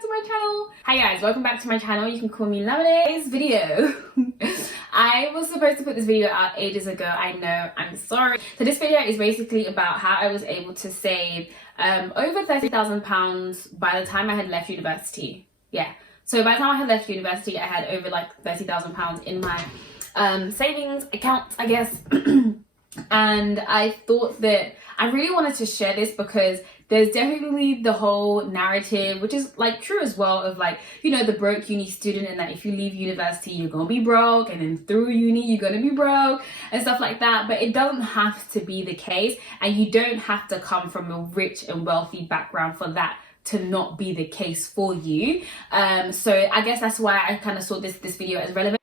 back to my channel. Hi guys, welcome back to my channel. You can call me Lemonade. Today's video. I was supposed to put this video out ages ago. I know, I'm sorry. So this video is basically about how I was able to save over £30,000 by the time I had left university. Yeah. So by the time I had left university, I had over like £30,000 in my savings account, I guess. And I thought that I really wanted to share this because there's definitely the whole narrative, which is like true as well, of like, you know, the broke uni student, and that if you leave university, you're gonna be broke, and then through uni, you're gonna be broke and stuff like that. But it doesn't have to be the case, and you don't have to come from a rich and wealthy background for that to not be the case for you. So I guess that's why I kind of saw this video as relevant.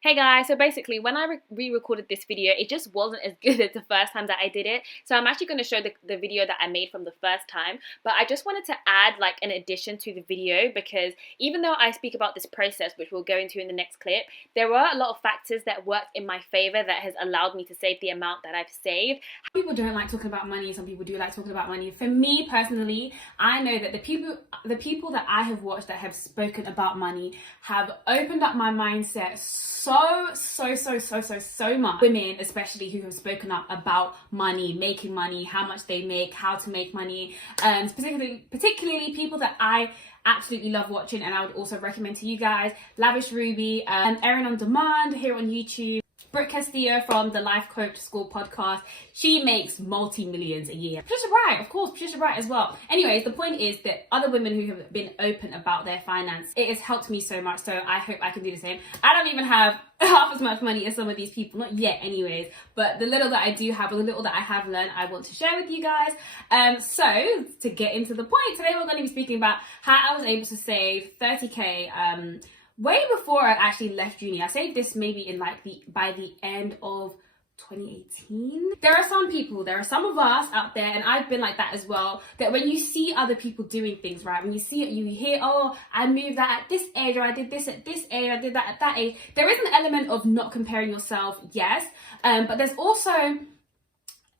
Hey guys, so basically when I re-recorded this video, it just wasn't as good as the first time that I did it. So I'm actually going to show the video that I made from the first time, but I just wanted to add like an addition to the video, because even though I speak about this process, which we'll go into in the next clip, there were a lot of factors that worked in my favor that has allowed me to save the amount that I've saved. Some people don't like talking about money, some people do like talking about money. For me personally, I know that the people that I have watched that have spoken about money have opened up my mindset so much. Women especially who have spoken up about money, making money, how much they make, how to make money, and particularly people that I absolutely love watching, and I would also recommend to you guys: Lavish Ruby, Erin on Demand here on YouTube, Britt Castillo from the Life Coach School podcast. She makes multi-millions a year. Patricia Bright, of course, Patricia Bright as well. Anyways, the point is that other women who have been open about their finance, it has helped me so much, so I hope I can do the same. I don't even have half as much money as some of these people, not yet anyways, but the little that I do have, or the little that I have learned, I want to share with you guys. So to get into the point, today we're going to be speaking about how I was able to save 30k way before I actually left uni. I saved this maybe in like by the end of 2018. There are some of us out there, and I've been like that as well, that when you see other people doing things, right, when you see it, you hear, oh, I moved that at this age, or I did this at this age, I did that at that age. There is an element of not comparing yourself, yes, but there's also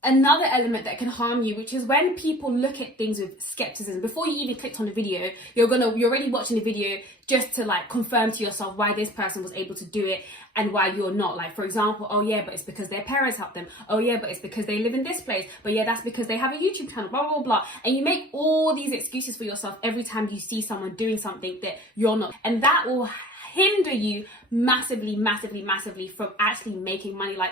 another element that can harm you, which is when people look at things with skepticism. Before you even clicked on the video, you're already watching the video just to like confirm to yourself why this person was able to do it and why you're not. Like, for example, oh yeah, but it's because their parents helped them. Oh yeah, but it's because they live in this place. But yeah, that's because they have a YouTube channel, blah, blah, blah. And you make all these excuses for yourself every time you see someone doing something that you're not. And that will hinder you massively from actually making money. Like,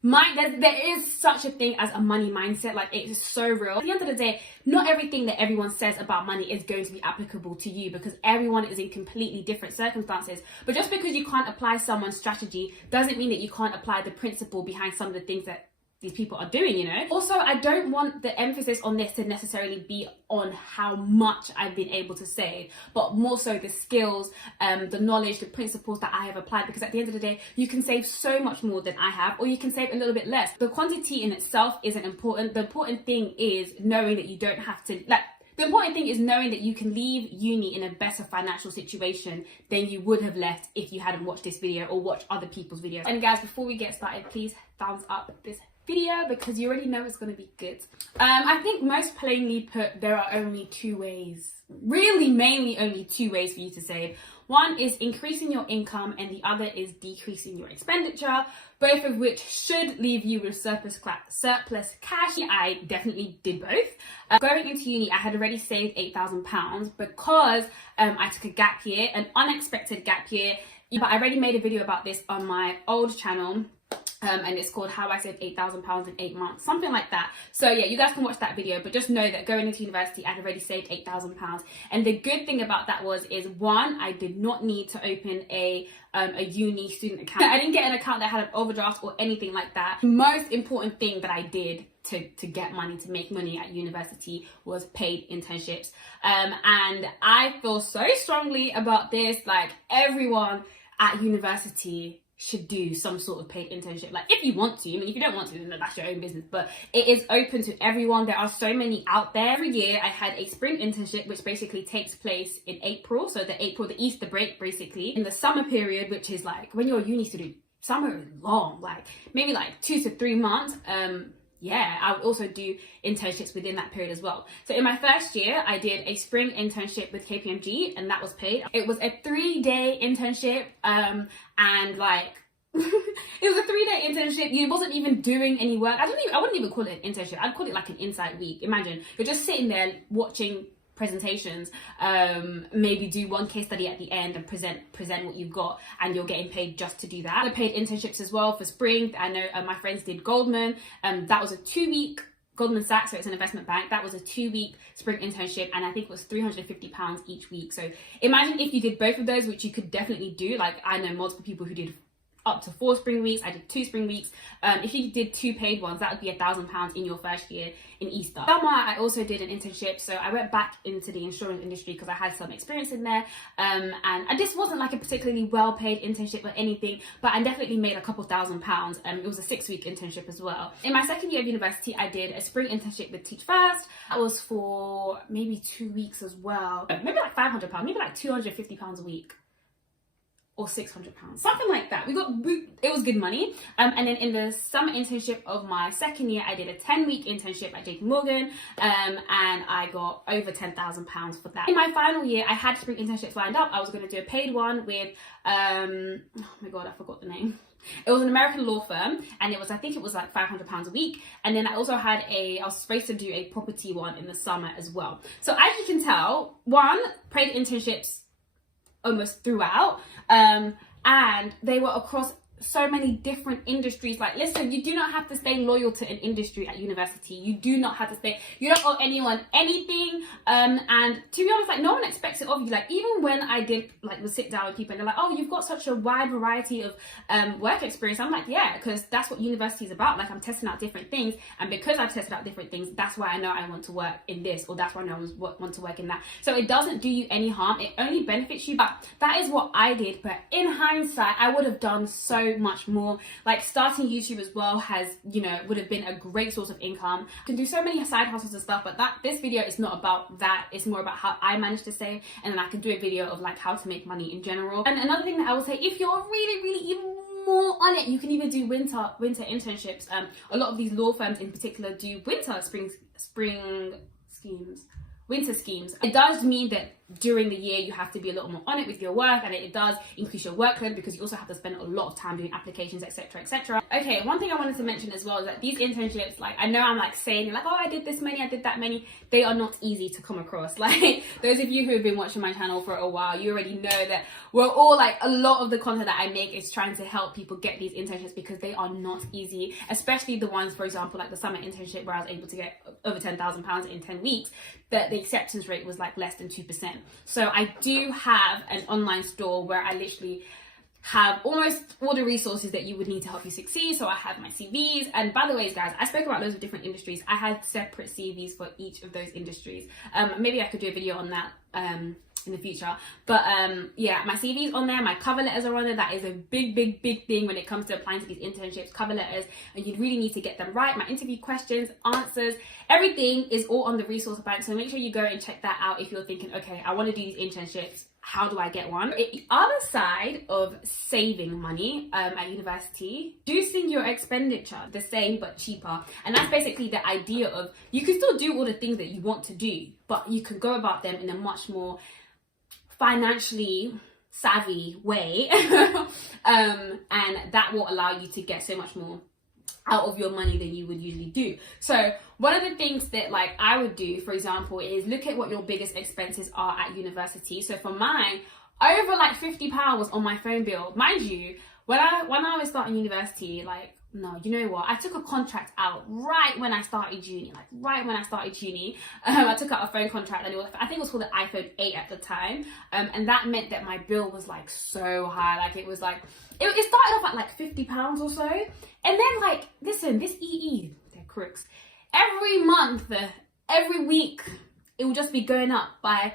there is such a thing as a money mindset. Like, it is so real. At the end of the day, not everything that everyone says about money is going to be applicable to you, because everyone is in completely different circumstances. But just because you can't apply someone's strategy doesn't mean that you can't apply the principle behind some of the things that these people are doing, you know. Also, I don't want the emphasis on this to necessarily be on how much I've been able to save, but more so the skills, the knowledge, the principles that I have applied, because at the end of the day, you can save so much more than I have, or you can save a little bit less. The quantity in itself isn't important. The important thing is knowing that you don't have to, like, the important thing is knowing that you can leave uni in a better financial situation than you would have left if you hadn't watched this video or watched other people's videos. And guys, before we get started, please thumbs up this video, because you already know it's going to be good. I think most plainly put, there are only two ways, really mainly only two ways for you to save. One is increasing your income, and the other is decreasing your expenditure, both of which should leave you with surplus cash. I definitely did both. Going into uni, I had already saved £8,000 because I took a gap year, an unexpected gap year. But I already made a video about this on my old channel. And it's called How I Saved £8,000 in 8 months, something like that. So yeah, you guys can watch that video, but just know that going into university, I'd already saved £8,000. And the good thing about that is one, I did not need to open a uni student account. I didn't get an account that had an overdraft or anything like that. The most important thing that I did to get money, to make money at university, was paid internships. And I feel so strongly about this. Like, everyone at university should do some sort of paid internship. Like, if you want to. I mean, if you don't want to, then that's your own business, but it is open to everyone. There are so many out there. Every year I had a spring internship, which basically takes place in April. So the Easter break, basically. In the summer period, which is like when you're a uni student, summer is long, like maybe like 2 to 3 months. yeah, I would also do internships within that period as well. So in my first year, I did a spring internship with KPMG, and that was paid. It was a 3-day internship, and like, it was a 3-day internship. You wasn't even doing any work. I wouldn't even call it an internship. I'd call it like an insight week. Imagine you're just sitting there watching presentations, maybe do one case study at the end and present what you've got, and you're getting paid just to do that. I paid internships as well for spring. I know my friends did Goldman, that was a 2-week, Goldman Sachs, so it's an investment bank. That was a 2-week spring internship, and I think it was £350 each week. So imagine if you did both of those, which you could definitely do. Like, I know multiple people who did up to 4 spring weeks. I did 2 spring weeks. If you did 2 paid ones, that would be £1,000 in your first year in Easter. Summer, I also did an internship, so I went back into the insurance industry because I had some experience in there, and this wasn't like a particularly well paid internship or anything, but I definitely made a couple £1,000s. It was a 6-week internship as well. In my second year of university, I did a spring internship with Teach First. That was for maybe 2 weeks as well, maybe like £500, maybe like £250 a week, or £600, something like that. It was good money. And then in the summer internship of my second year, I did a 10-week internship at JP Morgan, and I got over £10,000 for that. In my final year, I had spring internships lined up. I was going to do a paid one with, oh my God, I forgot the name. It was an American law firm, and I think it was like £500 a week. And then I also had I was supposed to do a property one in the summer as well. So as you can tell, paid internships almost throughout, and they were across so many different industries. Like, listen, you do not have to stay loyal to an industry at university. You do not have to stay, you don't owe anyone anything, and to be honest, like, no one expects it of you. Like, even when I did like would sit down with people and they're like, oh, you've got such a wide variety of work experience, I'm like, yeah, because that's what university is about. Like, I'm testing out different things, and because I've tested out different things, that's why I know I want to work in this, or that's why I know I want to work in that. So it doesn't do you any harm, it only benefits you. But that is what I did. But in hindsight, I would have done so much more. Like, starting YouTube as well has, would have been a great source of income. You can do so many side hustles and stuff, but this video is not about that. It's more about how I managed to save, and then I can do a video of like how to make money in general. And another thing that I would say, if you're really even more on it, you can even do winter internships. A lot of these law firms in particular do winter schemes. It does mean that during the year you have to be a little more on it with your work, and it does increase your workload because you also have to spend a lot of time doing applications, etc. Okay, one thing I wanted to mention as well is that these internships, like, I know I'm like saying like, oh, I did this many, I did that many, they are not easy to come across. Like, those of you who have been watching my channel for a while, you already know that we're all like, a lot of the content that I make is trying to help people get these internships because they are not easy, especially the ones, for example, like the summer internship where I was able to get over £10,000 in 10 weeks, that the acceptance rate was like less than 2%. So I do have an online store where I literally have almost all the resources that you would need to help you succeed. So I have my CVs, and by the way, guys, I spoke about loads of different industries. I had separate CVs for each of those industries. Maybe I could do a video on that in the future, but yeah, my CV's on there, my cover letters are on there. That is a big thing when it comes to applying to these internships, cover letters, and you really need to get them right. My interview questions, answers, everything is all on the resource bank, so make sure you go and check that out if you're thinking, okay, I want to do these internships, how do I get one? The other side of saving money at university, reducing your expenditure, the same but cheaper. And that's basically the idea of, you can still do all the things that you want to do, but you can go about them in a much more financially savvy way, and that will allow you to get so much more out of your money than you would usually do. So one of the things that like I would do, for example, is look at what your biggest expenses are at university. So for mine, over like £50 was on my phone bill. Mind you, when I was starting university, like, no, you know what? I took a contract out right when I started uni. I took out a phone contract, and I think it was called the iPhone 8 at the time. And that meant that my bill was like so high. Like, it was like, it started off at like £50 or so. And then, like, listen, this they're crooks. Every month, every week, it will just be going up by,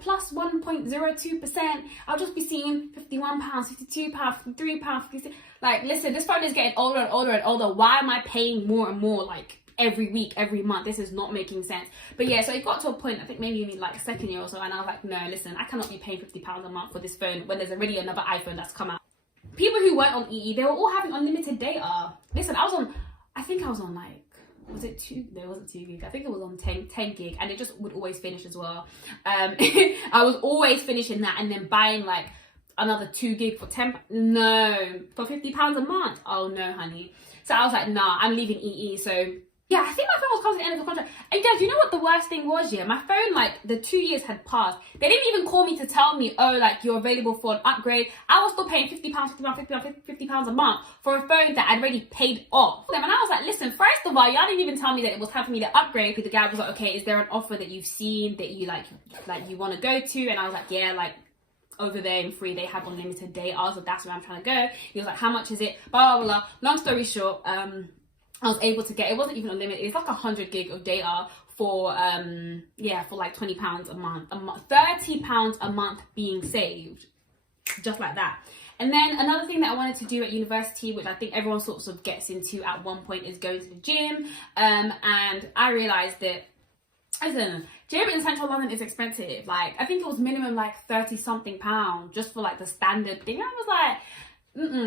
plus 1.02%. I'll just be seeing £51, £52, £53, 56. Like, listen, this phone is getting older and older and older. Why am I paying more and more, like, every week, every month? This is not making sense. But yeah, so it got to a point, I think maybe in like second year or so, and I was like, no, listen, I cannot be paying £50 a month for this phone when there's already another iPhone that's come out. People who weren't on EE, they were all having unlimited data. Listen, I think I was on like was it 2? No, it wasn't 2 gig. I think it was on 10 gig, and it just would always finish as well. I was always finishing that and then buying like another 2 gig for for £50 a month. Oh no, honey. So I was like, nah, I'm leaving EE. So yeah, I think my phone was coming to the end of the contract. And guys, you know what the worst thing was? Yeah, my phone, like, the 2 years had passed. They didn't even call me to tell me, oh, like, you're available for an upgrade. I was still paying £50 a month for a phone that I'd already paid off. And I was like, listen, first of all, y'all didn't even tell me that it was time for me to upgrade. The guy was like, okay, is there an offer that you've seen that you like you want to go to? And I was like, yeah, like, over there in Free, they have unlimited data. I was like, that's where I'm trying to go. He was like, how much is it? Blah, blah, blah. Long story short, I was able to get, it wasn't even unlimited, it's like 100 gig of data for for like £20 a month, £30 a month being saved, just like that. And then another thing that I wanted to do at university, which I think everyone sort of gets into at one point, is going to the gym. And I realized that, listen, gym in central London is expensive. Like, I think it was minimum like 30 something pounds just for like the standard thing. I was like,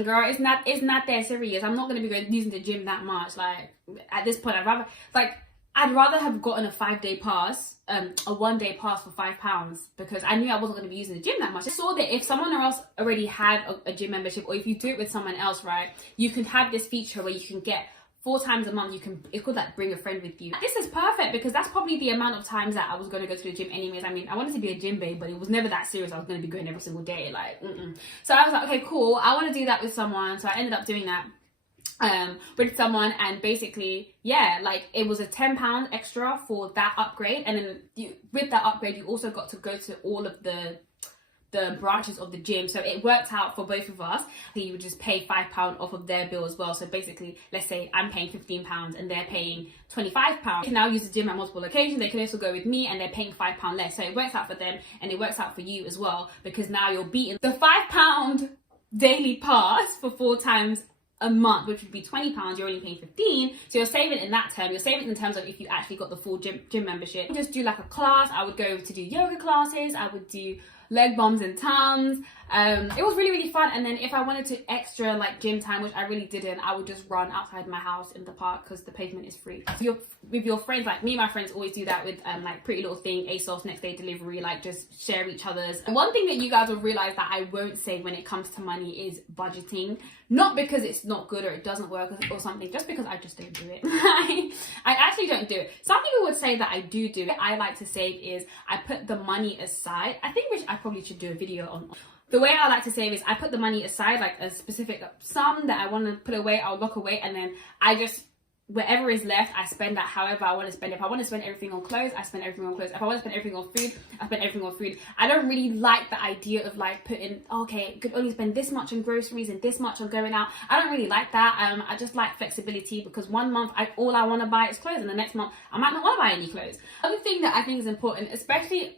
girl, it's not that serious. I'm not gonna be using the gym that much. Like, at this point, I'd rather have gotten a 5-day pass, a 1-day pass for £5, because I knew I wasn't gonna be using the gym that much. I saw that if someone else already had a gym membership, or if you do it with someone else, right, you can have this feature where you can get 4 times a month. It could like bring a friend with you. This is perfect because that's probably the amount of times that I was going to go to the gym anyways. I mean, I wanted to be a gym babe, but it was never that serious. I was going to be going every single day, like So I was like, okay, cool, I want to do that with someone. So I ended up doing that with someone, and basically, yeah, like, it was a £10 extra for that upgrade. And then with that upgrade, you also got to go to all of the branches of the gym, so it worked out for both of us. You would just pay £5 off of their bill as well. So basically, let's say I'm paying £15 and they're paying £25. They can now use the gym at multiple locations. They can also go with me and they're paying £5 less. So it works out for them and it works out for you as well, because now you're beating the £5 daily pass for 4 times a month, which would be £20. You're only paying 15, so you're saving in that term. You're saving in terms of if you actually got the full gym membership. Just do like a class. I would go to do yoga classes. I would do leg bums and tums. It was really, really fun. And then if I wanted to extra like gym time, which I really didn't, I would just run outside my house in the park because the pavement is free. With your friends, like me and my friends always do that with like Pretty Little Thing, ASOS, next day delivery, like just share each other's. And one thing that you guys will realize that I won't say when it comes to money is budgeting. Not because it's not good or it doesn't work or something, just because I just don't do it. I actually don't do it. Some people would say that I do it. What I like to save is I put the money aside. I think I probably should do a video on. The way I like to save is I put the money aside, like a specific sum that I want to put away, I'll lock away, and then I just, whatever is left, I spend that however I want to spend. If I want to spend everything on clothes, I spend everything on clothes. If I want to spend everything on food, I spend everything on food. I don't really like the idea of like putting, okay, could only spend this much on groceries and this much on going out. I don't really like that. I just like flexibility, because one month all I want to buy is clothes, and the next month I might not want to buy any clothes. Other thing that I think is important, especially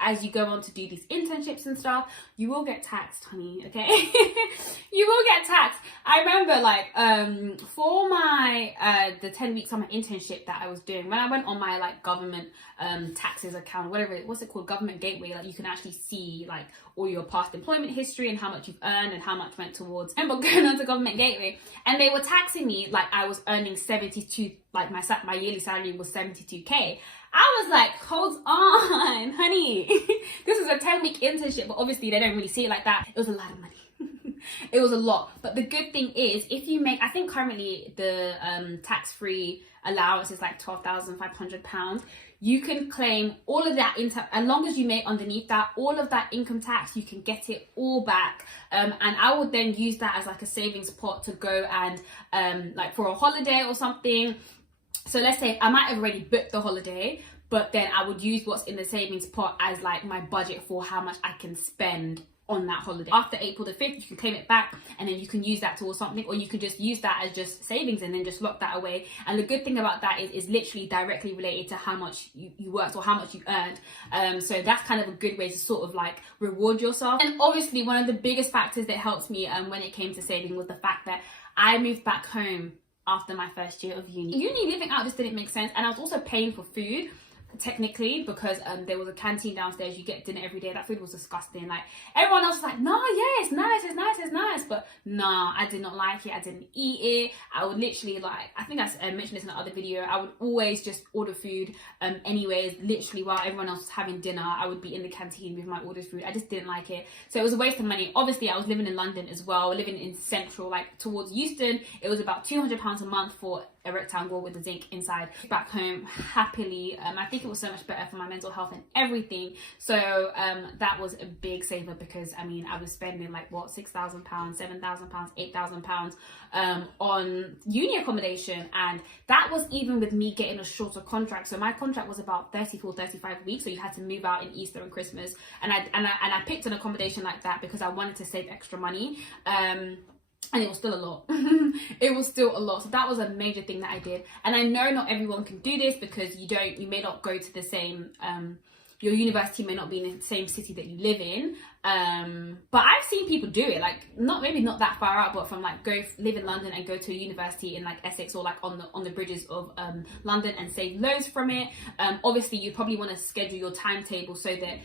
as you go on to do these internships and stuff, you will get taxed, honey, okay? You will get taxed. I remember like for my the 10 weeks on my internship that I was doing, when I went on my like government taxes account, what's it called, government gateway, like you can actually see like all your past employment history and how much you've earned and how much went towards. I remember going on to government gateway and they were taxing me like I was earning 72, like my yearly salary was 72k. I was like, hold on, honey. This is a 10-week internship, but obviously they don't really see it like that. It was a lot of money. It was a lot. But the good thing is, if you make, I think currently the tax-free allowance is like £12,500. You can claim all of that, as long as you make underneath that, all of that income tax, you can get it all back. And I would then use that as like a savings pot to go and like for a holiday or something. So let's say I might have already booked the holiday, but then I would use what's in the savings pot as like my budget for how much I can spend on that holiday. After April the 5th, you can claim it back and then you can use that towards something, or you can just use that as just savings and then just lock that away. And the good thing about that is literally directly related to how much you worked or how much you earned. So that's kind of a good way to sort of like reward yourself. And obviously one of the biggest factors that helped me when it came to saving was the fact that I moved back home after my first year of uni. Living out just didn't make sense, and I was also paying for food. technically, because there was a canteen downstairs. You get dinner every day. That food was disgusting. Like, everyone else was like, no, yeah, it's nice, it's nice, it's nice, but nah, I did not like it. I didn't eat it. I would literally, like, I think I mentioned this in another video, I would always just order food anyways, literally while everyone else was having dinner. I would be in the canteen with my ordered food. I just didn't like it, so it was a waste of money. Obviously, I was living in London as well, living in central, like towards Euston. It was about £200 a month for a rectangle with the zinc inside. Back home happily. I think it was so much better for my mental health and everything. So that was a big saver, because I mean, I was spending like what, £6,000, £7,000, £8,000 on uni accommodation, and that was even with me getting a shorter contract. So my contract was about 34-35 weeks, so you had to move out in Easter and Christmas, and I picked an accommodation like that because I wanted to save extra money. And it was still a lot. It was still a lot. So that was a major thing that I did. And I know not everyone can do this, because you may not go to the same, your university may not be in the same city that you live in. But I've seen people do it, like maybe not that far out, but from like live in London and go to a university in like Essex, or like on the bridges of London, and save loads from it. Obviously you probably want to schedule your timetable so that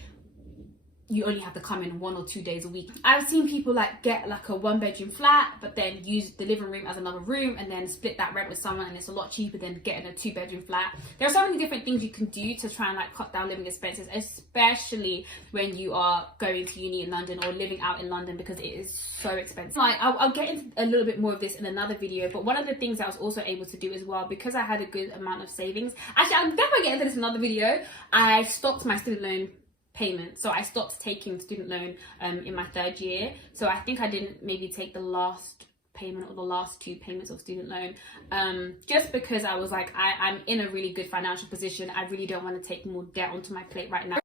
you only have to come in 1 or 2 days a week. I've seen people like get like a 1-bedroom flat, but then use the living room as another room, and then split that rent with someone, and it's a lot cheaper than getting a 2-bedroom flat. There are so many different things you can do to try and like cut down living expenses, especially when you are going to uni in London or living out in London, because it is so expensive. Like, I'll get into a little bit more of this in another video, but one of the things I was also able to do as well, because I had a good amount of savings, actually I'll definitely get into this in another video, I stopped my student loan payment. So I stopped taking student loan in my 3rd year. So I think I didn't maybe take the last payment or the last 2 payments of student loan, just because I was like, I'm in a really good financial position. I really don't want to take more debt onto my plate right now.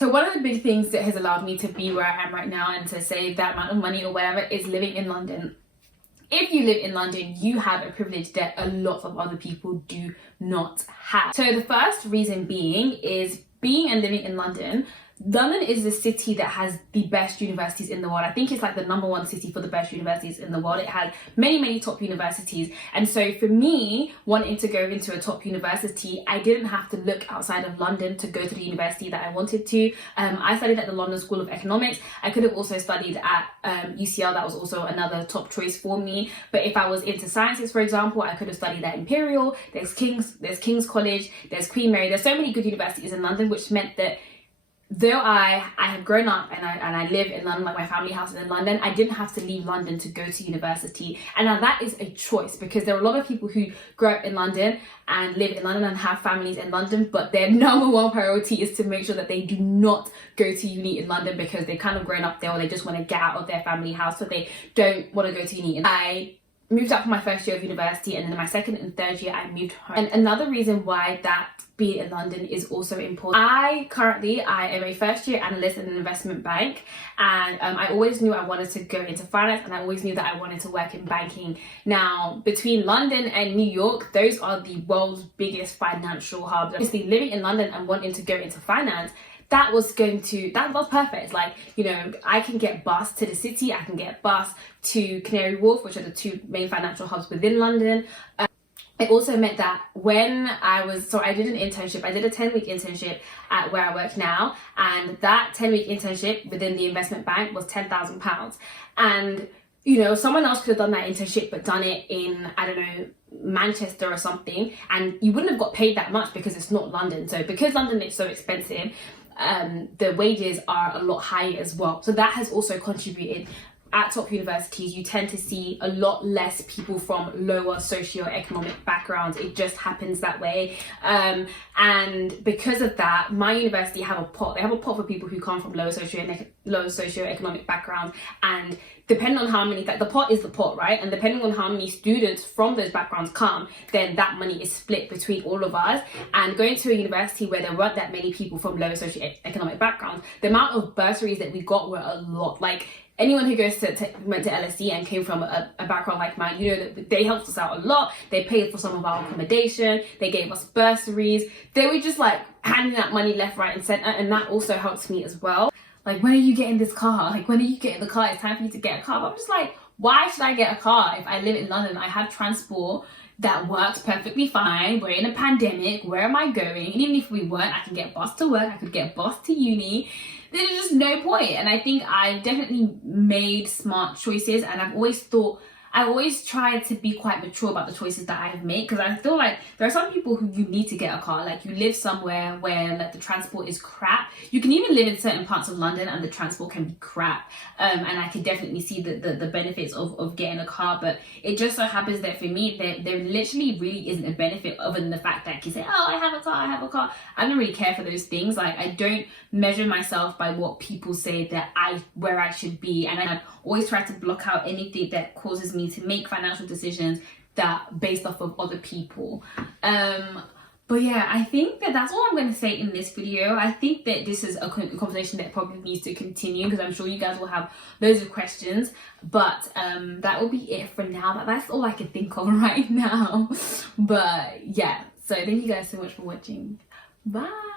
So one of the big things that has allowed me to be where I am right now and to save that amount of money or whatever is living in London. If you live in London, you have a privilege that a lot of other people do not have. So the first reason being is being and living in London. London is the city that has the best universities in the world. I think it's like the #1 city for the best universities in the world. It has many, many top universities. And so for me, wanting to go into a top university, I didn't have to look outside of London to go to the university that I wanted to. I studied at the London School of Economics. I could have also studied at UCL. That was also another top choice for me. But if I was into sciences, for example, I could have studied at Imperial. There's King's College, there's Queen Mary. There's so many good universities in London, which meant that though I have grown up and I live in London, like my family house is in London, I didn't have to leave London to go to university. And now that is a choice, because there are a lot of people who grow up in London and live in London and have families in London, but their #1 priority is to make sure that they do not go to uni in London, because they've kind of grown up there, or they just want to get out of their family house, so they don't want to go to uni. I moved out for my 1st year of university, and then in my 2nd and 3rd year I moved home. And another reason why that being in London is also important, I am a 1st year analyst in an investment bank, and I always knew I wanted to go into finance, and I always knew that I wanted to work in banking. Now, between London and New York, those are the world's biggest financial hubs. Obviously, living in London and wanting to go into finance, that was perfect. Like, you know, I can get bus to the city, I can get bus to Canary Wharf, which are the 2 main financial hubs within London. It also meant that when I did an internship, I did a 10-week internship at where I work now, and that 10-week internship within the investment bank was £10,000. And, you know, someone else could have done that internship but done it in, I don't know, Manchester or something, and you wouldn't have got paid that much, because it's not London. So because London is so expensive, the wages are a lot higher as well. So that has also contributed. At top universities, you tend to see a lot less people from lower socio-economic backgrounds. It just happens that way. And because of that, my university have a pot. They have a pot for people who come from lower socio-economic backgrounds. And depending on how many, the pot is the pot, right? And depending on how many students from those backgrounds come, then that money is split between all of us. And going to a university where there weren't that many people from lower socio-economic backgrounds, the amount of bursaries that we got were a lot. Like, anyone who went to LSE and came from a background like mine, you know that they helped us out a lot. They paid for some of our accommodation. They gave us bursaries. They were just like handing out money left, right and centre. And that also helped me as well. Like, when are you getting this car? Like, when are you getting the car? It's time for you to get a car. But I'm just like, why should I get a car if I live in London? I have transport. that works perfectly fine. We're in a pandemic. Where am I going? And even if we weren't, I can get bus to work. I could get bus to uni. There's just no point. And I think I've definitely made smart choices, and I've always tried to be quite mature about the choices that I've made, because I feel like there are some people who you need to get a car. Like, you live somewhere where like the transport is crap. You can even live in certain parts of London and the transport can be crap. And I could definitely see the benefits of getting a car, but it just so happens that for me, there literally really isn't a benefit other than the fact that I can say, oh, I have a car. I don't really care for those things. Like, I don't measure myself by what people say that where I should be, and I always try to block out anything that causes me to make financial decisions that based off of other people. But yeah, I think that's all I'm going to say in this video. I think that this is a conversation that probably needs to continue, because I'm sure you guys will have loads of questions, but that will be it for now. That's all I can think of right now. But yeah, so thank you guys so much for watching. Bye.